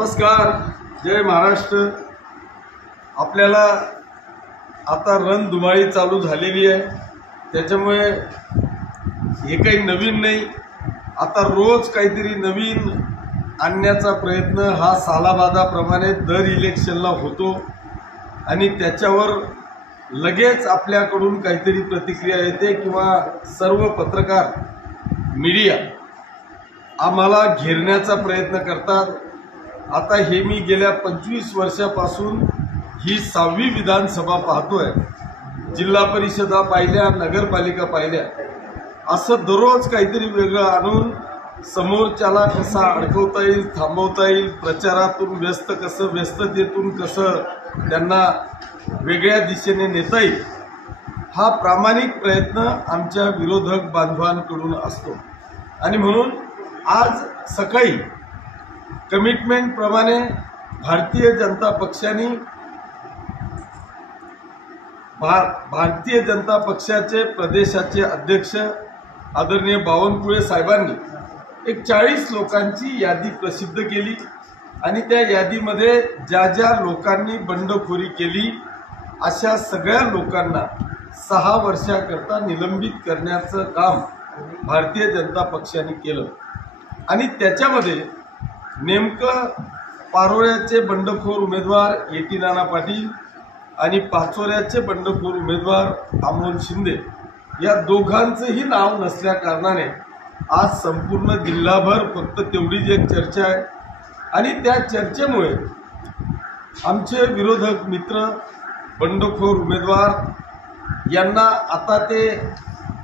नमस्कार, जय महाराष्ट्र। आपल्याला आता रणधुमाळी चालू झालेली आहे, त्याच्यामुळे हे काही नवीन नाही। आता रोज काहीतरी नवीन आणण्याचा प्रयत्न हा सालाबादाप्रमाणे दर इलेक्शनला होतो आणि त्याच्यावर लगेच आपल्याकडून काहीतरी प्रतिक्रिया येते किंवा सर्व पत्रकार मीडिया आम्हाला घेरण्याचा प्रयत्न करतात। आता हे मी गेल्या 25 वर्षापासून ही 6वी विधानसभा पाहतोय, जिल्हा परिषदा पाहिल्या, नगरपालिका पाहिल्या। असं दररोज काहीतरी वेगळं आणून समोरच्याला कसा अडकवता येईल, थांबवता येईल, प्रचारातून व्यस्ततेतून कसं त्यांना वेगळ्या दिशेने नेता येईल, हा प्रामाणिक प्रयत्न आमच्या विरोधक बांधवांकडून असतो। आणि म्हणून आज सकाळी कमिटमेंट प्रमाणे भारतीय जनता पक्षाचे प्रदेशाचे अध्यक्ष आदरणीय बावनकुळे साहेबांनी एक 40 लोकांची यादी प्रसिद्ध केली आणि त्या यादीमध्ये ज्या ज्या लोकांनी बंडखोरी केली अशा सगळ्या लोकांना 6 वर्षाकरता निलंबित करण्याचं काम भारतीय जनता पक्षाने केलं। आणि त्याच्यामध्ये नेमकं पारोळ्याचे बंडखोर उमेदवार एटी नाना पाटील आणि पाचोऱ्याचे बंडखोर उमेदवार अमोल शिंदे या दोघांचंही नाव नसल्या कारणाने आज संपूर्ण जिल्हाभर फक्त तेवढीच एक चर्चा आहे। आणि त्या चर्चेमुळे आमचे विरोधक मित्र बंडखोर उमेदवार यांना आता ते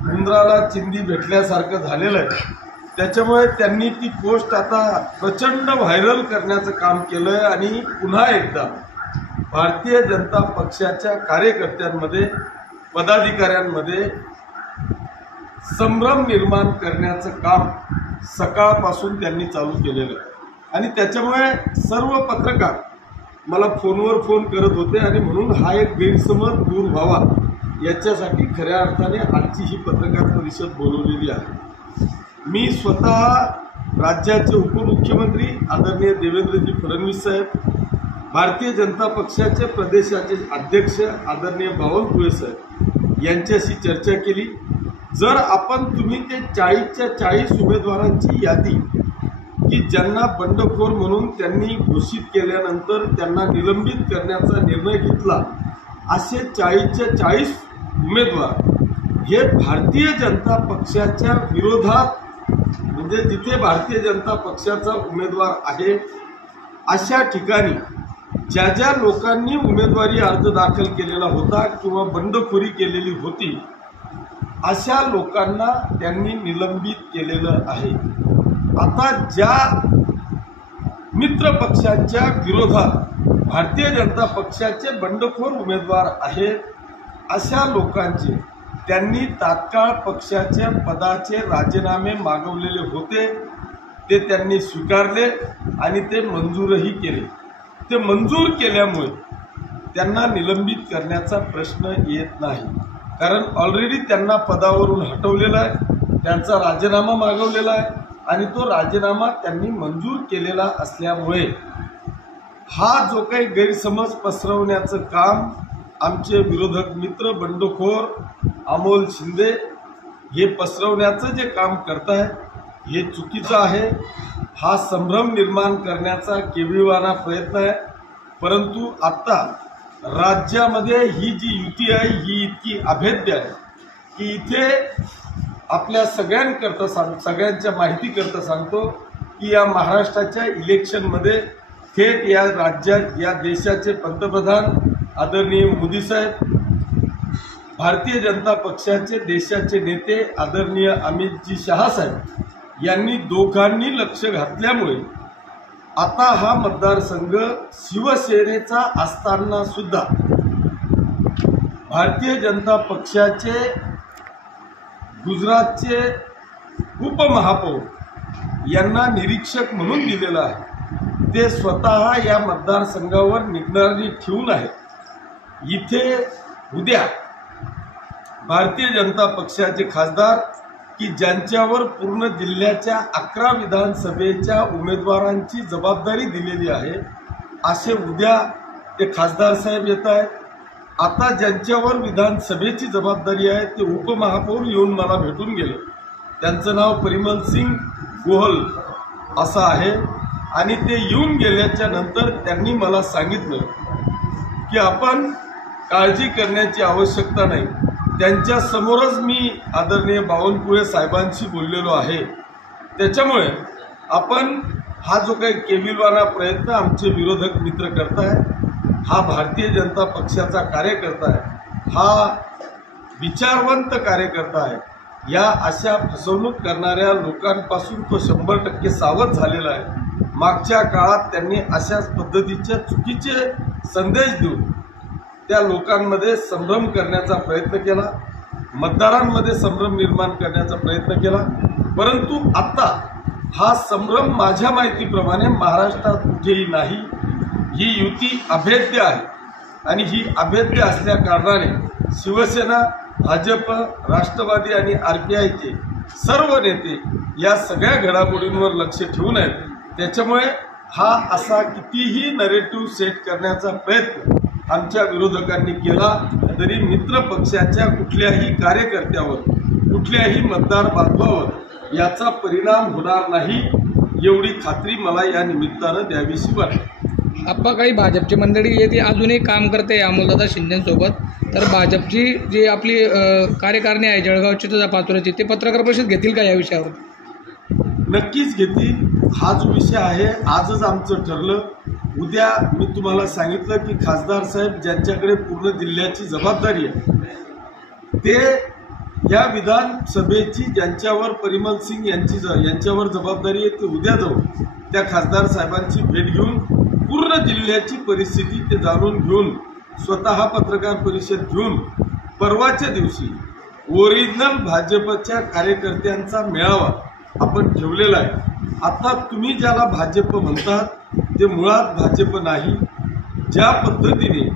उंदराला चिंदी भेटल्यासारखं झालेलं आहे। त्याच्यामुळे त्यांनी ती पोस्ट आता प्रचंड व्हायरल करण्याचं काम केलंय आणि पुन्हा एकदा भारतीय जनता पक्षाच्या कार्यकर्त्यांमध्ये, पदाधिकाऱ्यांमध्ये संभ्रम निर्माण करण्याचं काम सकाळपासून त्यांनी चालू केलेलं आहे। आणि त्याच्यामुळे सर्व पत्रकार मला फोनवर फोन करत होते आणि म्हणून हा एक गैरसमज दूर व्हावा याच्यासाठी खऱ्या अर्थाने आजची ही पत्रकार परिषद बोलवलेली आहे। मी स्वतः राज्याचे उपमुख्यमंत्री आदरणीय देवेंद्रजी फडणवीस साहेब, भारतीय जनता पक्षाचे प्रदेशाचे अध्यक्ष आदरणीय बावनकुळे साहेब यांच्याशी चर्चा केली। जर तुम्ही ते 40च्या 40 उमेदवारांची यादी की ज्यांना बंडखोर म्हणून त्यांनी घोषित केल्यानंतर त्यांना निलंबित करण्याचा निर्णय घेतला, असे 40च्या 40 उमेदवार हे भारतीय जनता पक्षाच्या विरोधात, म्हणजे जिथे भारतीय जनता पक्षाचा उमेदवार आहे अशा ठिकाणी ज्या ज्या लोकांनी उमेदवारी अर्ज दाखल केलेला होता किंवा बंडखोरी केलेली होती अशा लोकांना त्यांनी निलंबित केलेलं आहे। आता ज्या मित्र पक्षांच्या विरोधात भारतीय जनता पक्षाचे बंडखोर उमेदवार आहेत अशा लोकांचे त्यांनी तात्काळ पक्षाच्या पदाचे राजीनामे मागवलेले होते, ते त्यांनी स्वीकारले आणि ते मंजूरही केले। ते मंजूर केल्यामुळे त्यांना निलंबित करण्याचा प्रश्न येत नाही, कारण ऑलरेडी त्यांना पदावरून हटवलेला आहे, त्यांचा राजीनामा मागवलेला आहे आणि तो राजीनामा त्यांनी मंजूर केलेला असल्यामुळे हा जो काही गैरसमज पसरवण्याचं काम आमचे विरोधक मित्र बंडखोर अमोल शिंदे हे पसरवण्याचं जे काम करतायत हे चुकीचं आहे। हा संभ्रम निर्माण करण्याचा केविलवाणा प्रयत्न आहे। परंतु आता राज्यामध्ये ही जी युती आहे ही इतकी अभेद्य आहे की इथे आपल्या सगळ्यांच्या माहितीकरता सांगतो की या महाराष्ट्राच्या इलेक्शनमध्ये थेट या राज्यात, या देशाचे पंतप्रधान आदरणीय मोदी साहेब, भारतीय जनता पक्षाचे देशाचे नेते आदरणीय अमितजी शहा साहेब यांनी दोघांनी लक्ष घातल्यामुळे आता हा मतदारसंघ शिवसेनेचा असताना सुद्धा भारतीय जनता पक्षाचे गुजरातचे उपमहापौर यांना निरीक्षक म्हणून दिलेला आहे। ते स्वतः या मतदारसंघावर निगराणी ठेवून आहेत। इथे उद्या भारतीय जनता पक्षाचे खासदार की ज्यांच्यावर पूर्ण जिल्ह्याच्या 11 विधानसभेच्या उमेदवारांची जबाबदारी दिलेली आहे असे उद्या ते खासदार साहेब येत आहेत। आता ज्यांच्यावर विधानसभेची जबाबदारी आहे ते उपमहापौर येऊन मला भेटून गेले। त्यांचं नाव परिमल सिंग गोहल असं आहे आणि ते येऊन गेल्याच्या नंतर त्यांनी मला सांगितलं की आपण काळजी करण्याची आवश्यकता नाही। त्यांच्या समोरच मी आदरणीय बावनकुळे साहेबांशी बोललेलो आहे। त्याच्यामुळे आपण हा जो काही केविलवाना प्रयत्न आमचे विरोधक मित्र करतायत, हा भारतीय जनता पक्षाचा कार्यकर्ता आहे, हा विचारवंत कार्यकर्ता आहे। या अशा फसवणूक करणाऱ्या लोकांपासून तो 100% सावध झालेला आहे। मागच्या काळात त्यांनी अशाच पद्धतीचे चुकीचे संदेश देऊन त्या लोकांमध्ये संभ्रम करण्याचा प्रयत्न केला, मतदारांमध्ये संभ्रम निर्माण करण्याचा प्रयत्न केला। परंतु आता हा संभ्रम माझ्या माहितीप्रमाणे महाराष्ट्रात कुठेही नाही। ही युती अभेद्य आहे आणि ही अभेद्य असल्या कारणाने शिवसेना, भाजप, राष्ट्रवादी आणि RPIचे सर्व नेते या सगळ्या घडामोडींवर लक्ष ठेवून आहेत। त्याच्यामुळे हा असा कितीही नरेटिव्ह सेट करण्याचा प्रयत्न आमच्या विरोधकांनी केला तरी मित्र पक्षाच्या कुठल्याही कार्यकर्त्यावर, कुठल्याही मतदार बांधवावर याचा परिणाम होणार नाही एवढी खात्री मला या निमित्तानं द्यावीशी वाटते। आप्पा, काही भाजपची मंडळी आहे ती अजूनही काम करते अमोलदादा शिंदेसोबत, तर भाजपची जी आपली कार्यकारिणी आहे जळगावची तथा पाचोऱ्याची, ते पत्रकार परिषद घेतील का या विषयावर? नक्कीच घेतील। हा जो विषय आहे आजच आमचं ठरलं। उद्या मी तुम्हाला सांगितलं की खासदार साहेब ज्यांच्याकडे पूर्ण जिल्ह्याची जबाबदारी आहे ते या विधानसभेची ज्यांच्यावर परिमल सिंग यांच्यावर जबाबदारी आहे ते उद्या जाऊन त्या खासदार साहेबांची भेट घेऊन पूर्ण जिल्ह्याची परिस्थिती ते जाणून घेऊन स्वतः पत्रकार परिषद घेऊन परवाच्या दिवशी ओरिजिनल भाजपच्या कार्यकर्त्यांचा मेळावा आपण ठेवलेला आहे। आता तुम्ही ज्याला भाजप म्हणतात ते मुळात भाजप नाही। ज्या पद्धतीने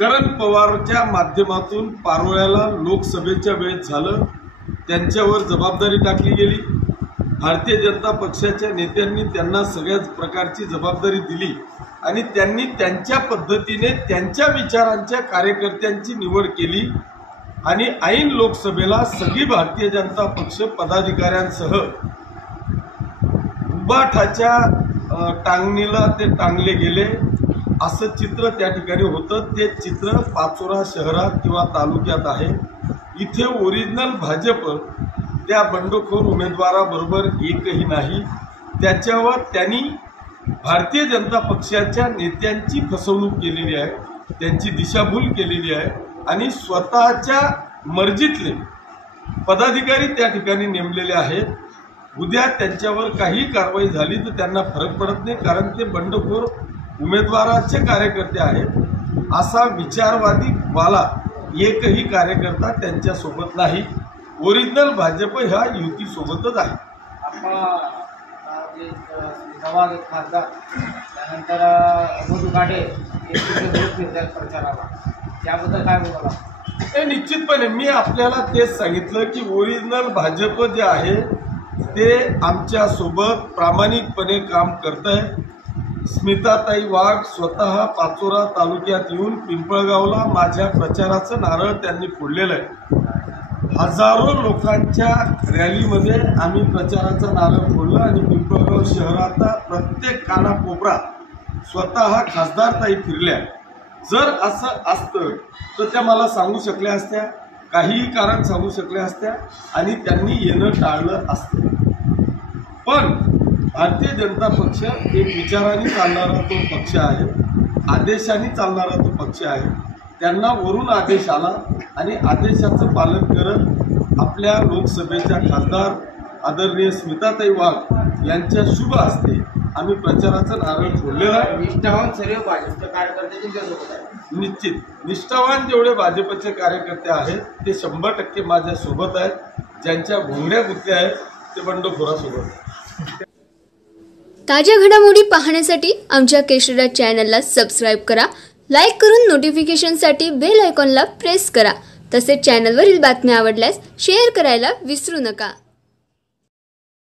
करण पवारच्या माध्यमातून पारोळ्याला लोकसभेच्या वेळेत झालं, त्यांच्यावर जबाबदारी टाकली गेली। भारतीय जनता पक्षाच्या नेत्यांनी त्यांना सगळ्याच प्रकारची जबाबदारी दिली आणि त्यांनी त्यांच्या पद्धतीने त्यांच्या विचारांच्या कार्यकर्त्यांची निवड केली आणि ऐन लोकसभेला सगळी भारतीय जनता पक्ष पदाधिकाऱ्यांसह उबाठाच्या टांगणीला ते टांगले गेले असं चित्र त्या ठिकाणी होतं। ते चित्र पाचोरा शहरात किंवा तालुक्यात आहे। इथे ओरिजिनल भाजप त्या बंडखोर उमेदवाराबरोबर एकही नाही। त्याच्यावर त्यांनी भारतीय जनता पक्षाच्या नेत्यांची फसवणूक केलेली आहे, त्यांची दिशाभूल केलेली आहे आणि स्वतःच्या मर्जीतले पदाधिकारी त्या ठिकाणी नेमलेले आहेत। उद्या त्यांच्यावर काही कारवाई झाली तर त्यांना फरक पडत नाही, कारण ते बंडखोर उमेदवाराचे कार्यकर्ते आहेत। असा विचारवादी वाला एकही कार्यकर्ता त्यांच्या सोबत नाही। ओरिजिनल भाजप ह्या युती सोबतच आहे। खासदार त्यानंतर मधु घाटे प्रचाराला, त्याबद्दल काय बोलायला? ते निश्चितपणे मी आपल्याला तेच सांगितलं की ओरिजिनल भाजप जे आहे ते आमच्या सोबत प्रामाणिकपणे काम करत आहे। स्मिताताई वाघ स्वतः पाचोरा तालुक्यात येऊन पिंपळगावला माझ्या प्रचाराचं नारळ त्यांनी फोडलेलं आहे। हजारो लोकांच्या रॅलीमध्ये आम्ही प्रचाराचा नारळ फोडला आणि पिंपळगाव शहराचा प्रत्येक कानाकोपरा स्वतः खासदारताई फिरल्या। जर असं असतं तर त्या मला सांगू शकल्या असत्या, काहीही कारण सांगू शकल्या असत्या आणि त्यांनी येणं टाळलं असतं। पण भारतीय जनता पक्ष एक विचाराने चालणारा तो पक्ष आहे, आदेशाने चालणारा तो पक्ष आहे। त्यांना वरून आदेश आला आणि आदेशाचं पालन करत आपल्या लोकसभेच्या खासदार आदरणीय स्मिताताई वाघ यांच्या शुभ हस्ते आम्ही प्रचाराचं नारळ फोडलेलं आहे। निष्ठावान सर्व भाजपचे कार्यकर्ते तुमच्यासोबत आहेत? निश्चित निष्ठावान जेवढे भाजपचे कार्यकर्ते आहेत ते 100% माझ्या सोबत आहेत। ज्यांच्या घोंगड्या गुंतल्या आहेत ते बंडखोरासोबत आहेत। ताज्या घडामोडी पाहण्यासाठी आमच्या केशरी चॅनलला सबस्क्राईब करा, लाईक करून नोटिफिकेशनसाठी बेल आयकॉनला प्रेस करा। तसेच चॅनलवरील बातम्या आवडल्यास शेअर करायला विसरू नका.